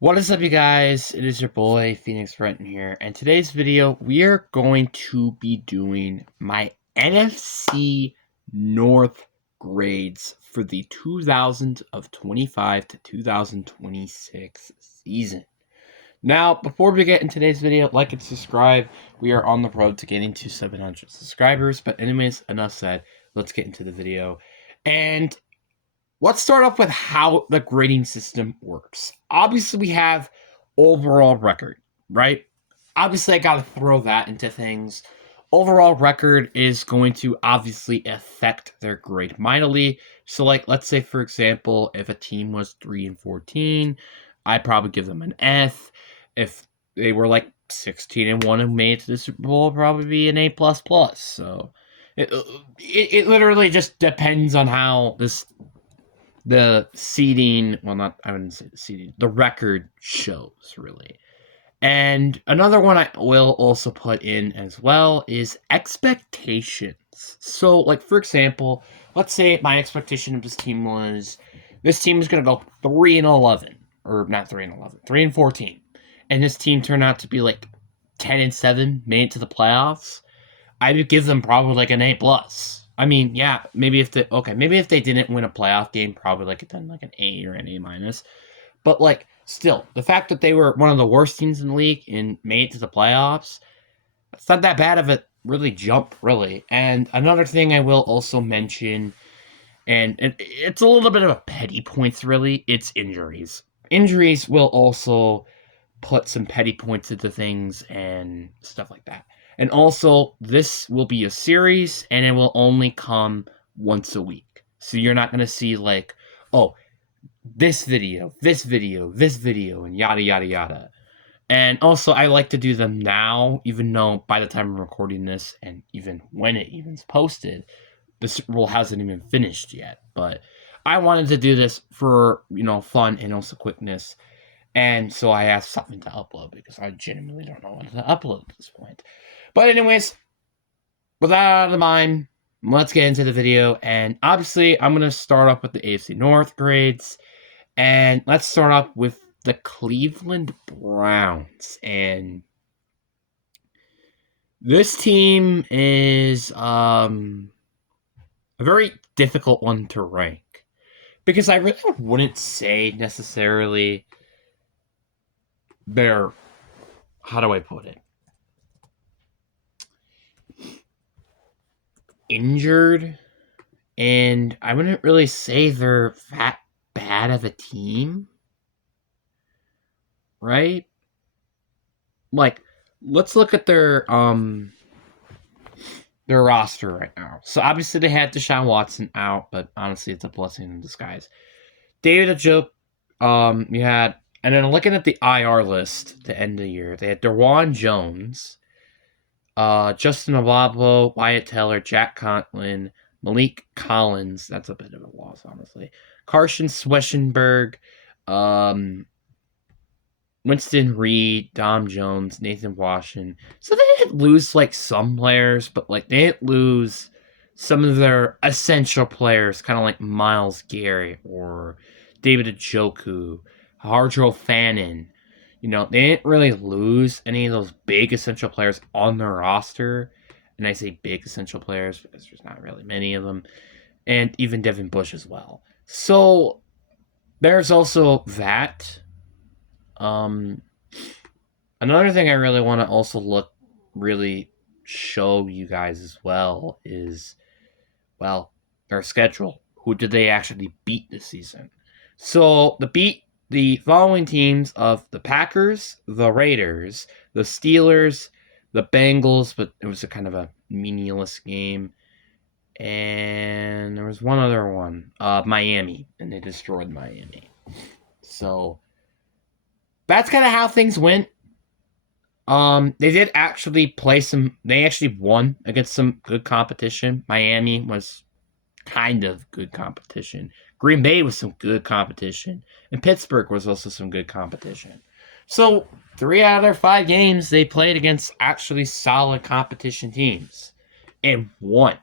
What is up, you guys? It is your boy, Phoenix Renton here, and today's video, we are going to be doing my NFC North grades for the 2025 to 2026 season. Now, before we get in today's video, like and subscribe. We are on the road to getting to 700 subscribers, but anyways, enough said. Let's get into the video. And let's start off with how the grading system works. Obviously, we have overall record, right? Obviously, I gotta throw that into things. Overall record is going to obviously affect their grade mightily. So, like, let's say, for example, if a team was 3-14, I'd probably give them an F. If they were like 16-1 and made it to the Super Bowl, probably be an A++. So, it literally just depends on how the seeding, well, not, I wouldn't say the seeding, the record shows, really. And another one I will also put in as well is expectations. So, like, for example, let's say my expectation of this team was going to go 3-11, or not 3-11, 3-14. And this team turned out to be like 10-7, made it to the playoffs. I would give them probably like an A+. I mean, yeah, maybe if they didn't win a playoff game, probably like then like an A or an A-. But like still, the fact that they were one of the worst teams in the league and made it to the playoffs, it's not that bad of a really jump, really. And another thing I will also mention, and it's a little bit of a petty points, really, it's injuries. Injuries will also put some petty points into things and stuff like that. And also, this will be a series, and it will only come once a week. So you're not going to see, like, oh, this video, and yada, yada, yada. And also, I like to do them now, even though by the time I'm recording this, and even when it even's posted, the Super Bowl hasn't even finished yet. But I wanted to do this for, fun and also quickness. And so I asked something to upload because I genuinely don't know what to upload at this point. But anyways, with that out of the mind, let's get into the video. And obviously, I'm going to start off with the AFC North grades. And let's start off with the Cleveland Browns. And this team is a very difficult one to rank. Because I really wouldn't say necessarily they're, how do I put it? Injured, and I wouldn't really say they're that bad of a team, right? Like, let's look at their roster right now. So obviously they had Deshaun Watson out, but honestly it's a blessing in disguise. David Njoku, you had, and then looking at the IR list to end the year, they had Derwan Jones, Justin Olavo, Wyatt Teller, Jack Conklin, Malik Collins. That's a bit of a loss, honestly. Carson Schwarzenberg, Winston Reed, Dom Jones, Nathan Washington. So they didn't lose like some players, but like they didn't lose some of their essential players, kind of like Myles Garrett or David Njoku, Hardro Fannin. They didn't really lose any of those big essential players on their roster. And I say big essential players because there's not really many of them. And even Devin Bush as well. So there's also that. Another thing I really want to also really show you guys as well is, well, their schedule. Who did they actually beat this season? So the following teams of the Packers, the Raiders, the Steelers, the Bengals, but it was a kind of a meaningless game. And there was one other one, Miami, and they destroyed Miami. So that's kind of how things went. They did actually they actually won against some good competition. Miami was kind of good competition. Green Bay was some good competition. And Pittsburgh was also some good competition. So 3 out of their 5 games they played against actually solid competition teams and won.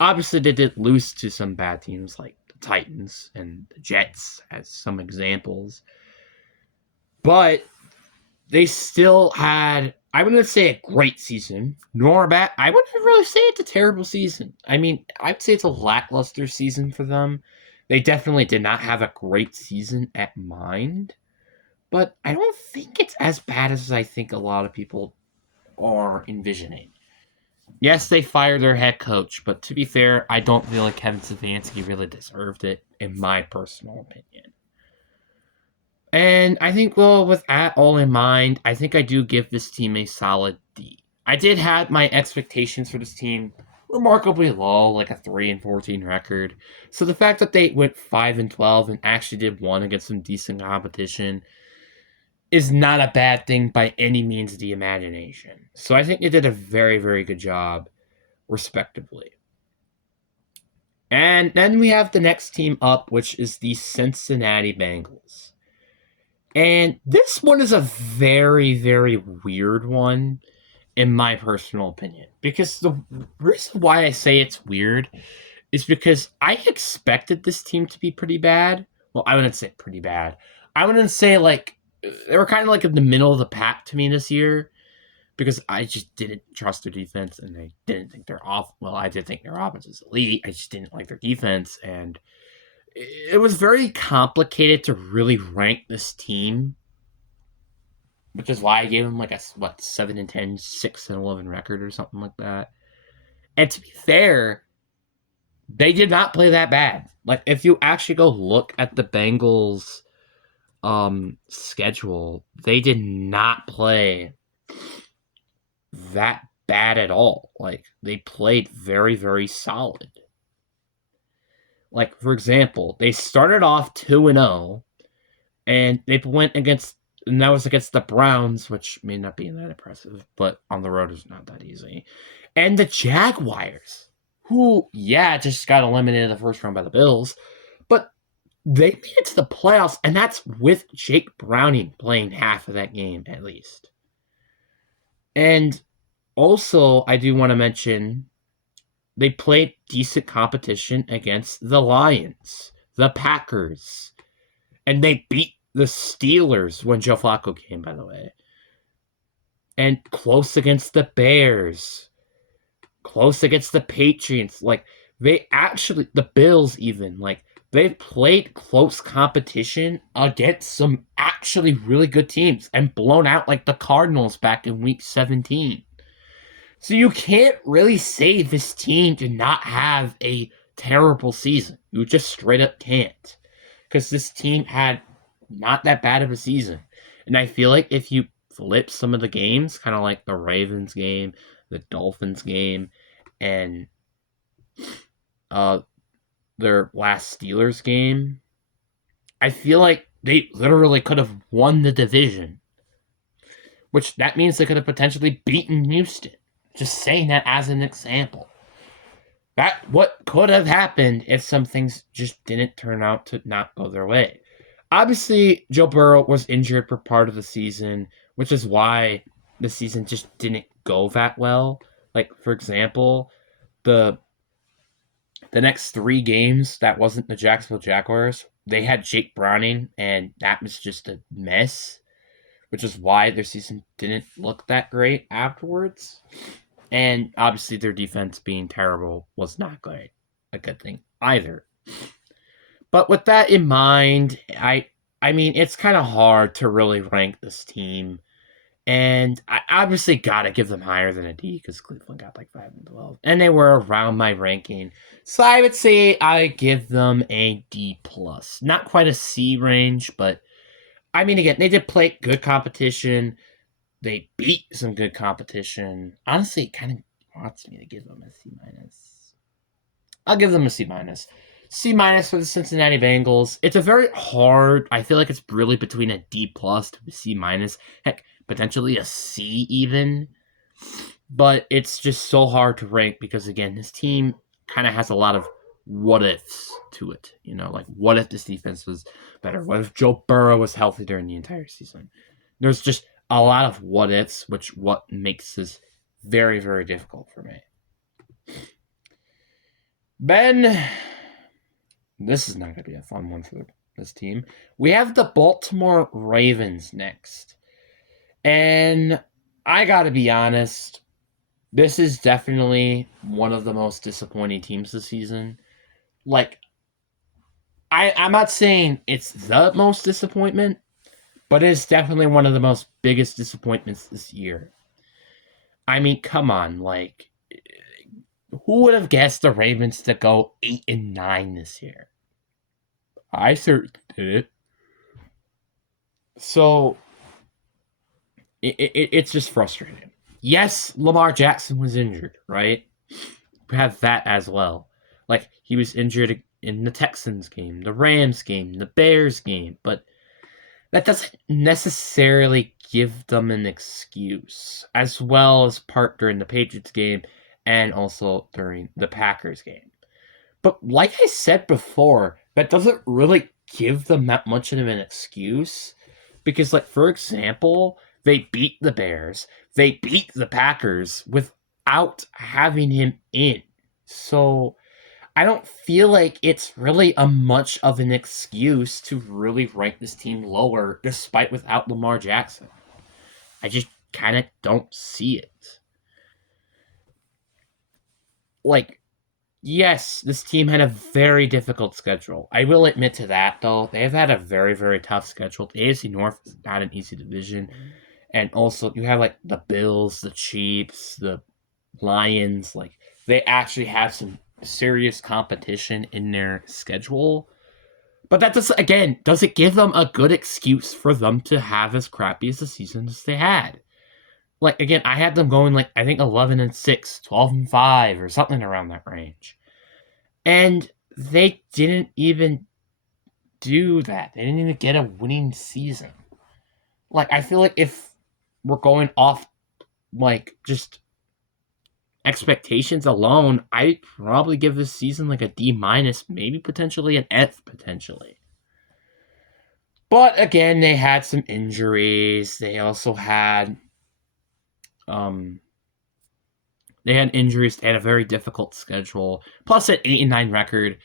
Obviously, they did lose to some bad teams like the Titans and the Jets as some examples. But they still had, I wouldn't say a great season, nor a bad. I wouldn't really say it's a terrible season. I mean, I'd say it's a lackluster season for them. They definitely did not have a great season at mind, but I don't think it's as bad as I think a lot of people are envisioning. Yes, they fired their head coach, but to be fair, I don't feel like Kevin Stefanski really deserved it, in my personal opinion. And I think, well, with that all in mind, I think I do give this team a solid D. I did have my expectations for this team remarkably low, like a 3-14 record. So the fact that they went 5-12 and actually did one against some decent competition is not a bad thing by any means of the imagination. So I think they did a very, very good job, respectively. And then we have the next team up, which is the Cincinnati Bengals. And this one is a very, very weird one, in my personal opinion. Because the reason why I say it's weird is because I expected this team to be pretty bad. Well, I wouldn't say pretty bad. I wouldn't say like they were kind of like in the middle of the pack to me this year because I just didn't trust their defense and I didn't think their off. Well, I did think their offense was elite. I just didn't like their defense, and it was very complicated to really rank this team, which is why I gave them like a 7-10, 6-11 record or something like that. And to be fair, they did not play that bad. Like if you actually go look at the Bengals schedule, they did not play that bad at all. Like they played very, very solid. Like for example, they started off 2-0 and they went against, and that was against the Browns, which may not be that impressive, but on the road is not that easy. And the Jaguars, who, yeah, just got eliminated in the first round by the Bills, but they made it to the playoffs, and that's with Jake Browning playing half of that game at least. And also, I do want to mention they played decent competition against the Lions, the Packers, and they beat the Steelers when Joe Flacco came, by the way. And close against the Bears. Close against the Patriots. Like, they actually, the Bills even, like, they've played close competition against some actually really good teams and blown out, like, the Cardinals back in week 17. So you can't really say this team did not have a terrible season. You just straight up can't. Because this team had not that bad of a season. And I feel like if you flip some of the games, kind of like the Ravens game, the Dolphins game, and their last Steelers game, I feel like they literally could have won the division. Which that means they could have potentially beaten Houston. Just saying that as an example. That what could have happened if some things just didn't turn out to not go their way. Obviously, Joe Burrow was injured for part of the season, which is why the season just didn't go that well. Like, for example, the next 3 games that wasn't the Jacksonville Jaguars, they had Jake Browning, and that was just a mess, which is why their season didn't look that great afterwards. And obviously, their defense being terrible was not a good thing either. But with that in mind, I mean, it's kind of hard to really rank this team. And I obviously got to give them higher than a D because Cleveland got like 5-12. And they were around my ranking. So I would say I give them a D+. Not quite a C range, but I mean, again, they did play good competition. They beat some good competition. Honestly, it kind of wants me to give them a C-. I'll give them a C-. C- for the Cincinnati Bengals. It's a very hard. I feel like it's really between a D+ to a C-. Heck, potentially a C even. But it's just so hard to rank because, again, this team kind of has a lot of what ifs to it. You know, like what if this defense was better? What if Joe Burrow was healthy during the entire season? There's just a lot of what ifs, which what makes this very, very difficult for me. Ben, this is not going to be a fun one for this team. We have the Baltimore Ravens next. And I gotta be honest, this is definitely one of the most disappointing teams this season. Like, I'm not saying it's the most disappointment, but it's definitely one of the most biggest disappointments this year. I mean, come on, like, who would have guessed the Ravens to go 8-9 this year? I certainly did it. So it's just frustrating. Yes, Lamar Jackson was injured, right? We have that as well. Like, he was injured in the Texans game, the Rams game, the Bears game, but that doesn't necessarily give them an excuse, as well as part during the Patriots game and also during the Packers game. But like I said before, that doesn't really give them that much of an excuse because, like, for example, they beat the Bears, they beat the Packers without having him in. So I don't feel like it's really a much of an excuse to really rank this team lower despite without Lamar Jackson. I just kind of don't see it. Like, yes, this team had a very difficult schedule. I will admit to that, though. They've had a very, very tough schedule. The AFC North is not an easy division. And also, you have, like, the Bills, the Chiefs, the Lions. Like, they actually have some serious competition in their schedule. But that doesn't give them a good excuse for them to have as crappy as the season as they had. Like, again, I had them going, like, I think 11-6, 12-5, or something around that range. And they didn't even do that. They didn't even get a winning season. Like, I feel like if we're going off, like, just expectations alone, I'd probably give this season, like, a D-, maybe potentially an F, potentially. But, again, they had some injuries. They also had, they had injuries. They had a very difficult schedule. Plus, an 8-9 record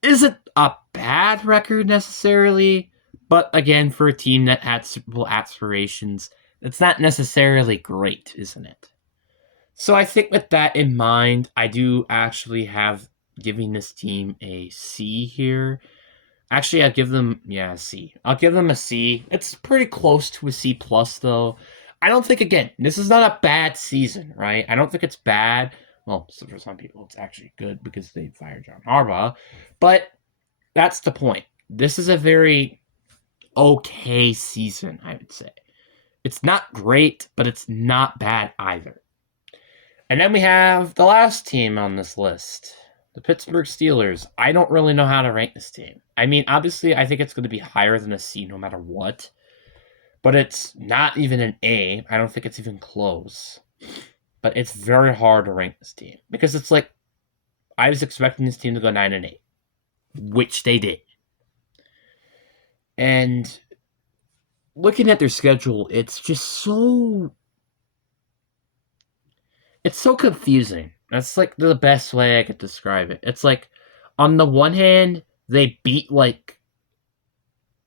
isn't a bad record necessarily, but again, for a team that had Super Bowl aspirations, it's not necessarily great, isn't it? So I think with that in mind, I do actually have giving this team a C here. Actually, I'll give them, a C. I'll give them a C. It's pretty close to a C plus, though. I don't think, again, this is not a bad season, right? I don't think it's bad. Well, so for some people, it's actually good because they fired John Harbaugh. But that's the point. This is a very okay season, I would say. It's not great, but it's not bad either. And then we have the last team on this list, the Pittsburgh Steelers. I don't really know how to rank this team. I mean, obviously, I think it's going to be higher than a C no matter what. But it's not even an A. I don't think it's even close. But it's very hard to rank this team. Because it's like, I was expecting this team to go 9-8. Which they did. And looking at their schedule, it's just so... It's so confusing. That's, like, the best way I could describe it. It's like, on the one hand, they beat, like,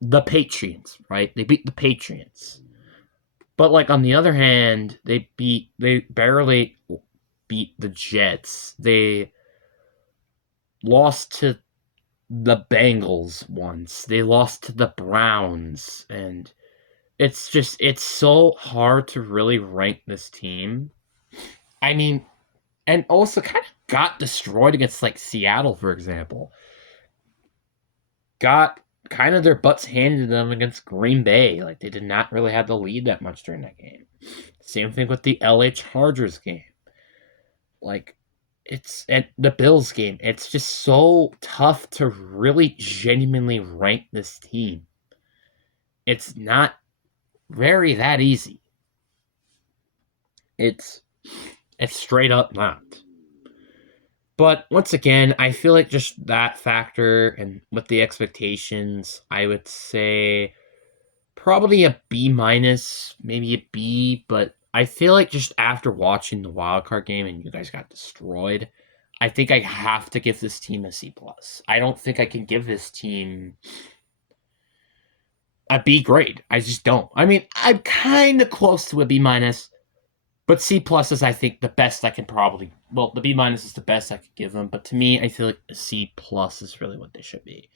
the Patriots, right? They beat the Patriots. But, like, on the other hand, they barely beat the Jets. They lost to the Bengals once. They lost to the Browns. And it's so hard to really rank this team. I mean, and also kind of got destroyed against, like, Seattle, for example. Got kind of their butts handed to them against Green Bay. Like, they did not really have the lead that much during that game. Same thing with the LA Chargers game. Like, it's at the Bills game. It's just so tough to really genuinely rank this team. It's not very that easy. It's straight up not. But once again, I feel like just that factor and with the expectations, I would say probably a B-, maybe a B, but I feel like just after watching the wildcard game and you guys got destroyed, I think I have to give this team a C+. I don't think I can give this team a B grade. I just don't. I mean, I'm kind of close to a B minus, but C plus is, I think, the best I can probably. Well, the B minus is the best I could give them, but to me, I feel like a C plus is really what they should be,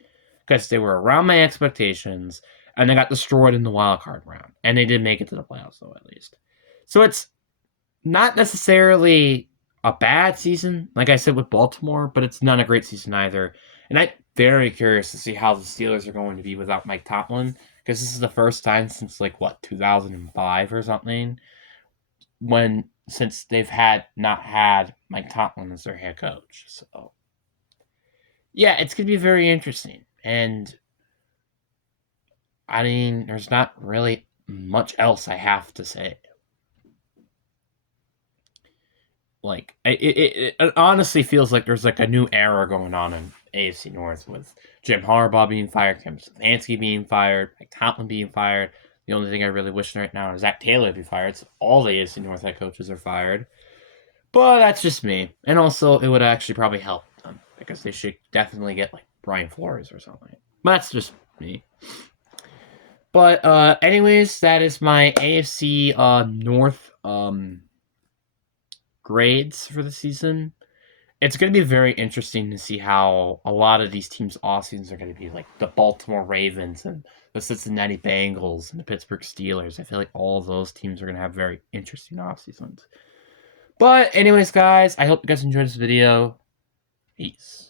because they were around my expectations, and they got destroyed in the wild card round, and they did make it to the playoffs though, at least. So it's not necessarily a bad season, like I said with Baltimore, but it's not a great season either. And I'm very curious to see how the Steelers are going to be without Mike Tomlin, because this is the first time since like what 2005 or something since they've not had Mike Tomlin as their head coach. So yeah, it's gonna be very interesting. And I mean, there's not really much else I have to say. Like it honestly feels like there's like a new era going on in AFC North with Jim Harbaugh being fired, Kevin Stefanski being fired, Mike Tomlin being fired. The only thing I really wish right now is Zach Taylor be fired. So all the AFC North head coaches are fired. But that's just me. And also, it would actually probably help them because they should definitely get like Brian Flores or something. But that's just me. But anyways, that is my AFC North grades for the season. It's going to be very interesting to see how a lot of these teams' off seasons are going to be, like the Baltimore Ravens and the Cincinnati Bengals and the Pittsburgh Steelers. I feel like all of those teams are going to have very interesting off seasons. But anyways, guys, I hope you guys enjoyed this video. Peace.